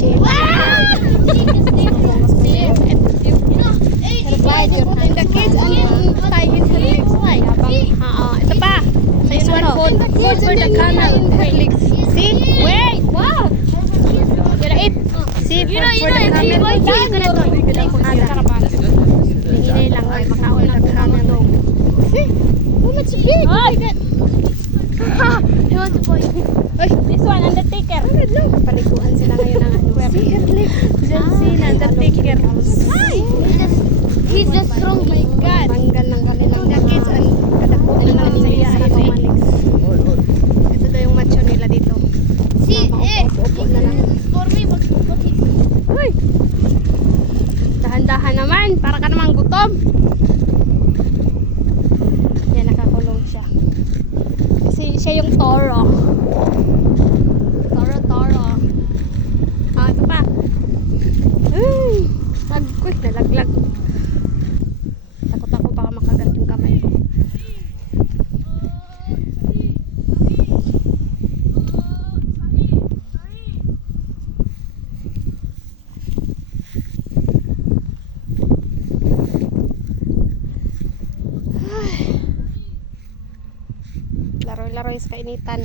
shape. Slide your hand. The kids and tie his legs. Ito pa. This one food for the camel. See? Wait. Wow. You know it. See? For the camel. Hinay lang ay makaon ng camel. See? Oh, it's big. He wants to boy. This one, Undertaker. Paliguan sila ngayon ng ano. See her leg. John Cena, Undertaker. He's just strong. Oh my God. Tanggal ng kanilang the kids and kadakuan lang sa iya sa itong maliks. Ito daw yung macho nila dito. See, Upo na lang. for me, but Uy! Dahan-dahan naman. Para ka namang gutom. Yan, nakakulong siya. Kasi siya yung toro. Toro. Ito pa. Uy! Quick, nalaglag. Takot ako baka makagat yung kamay ko. Laro-laro sa kainitan.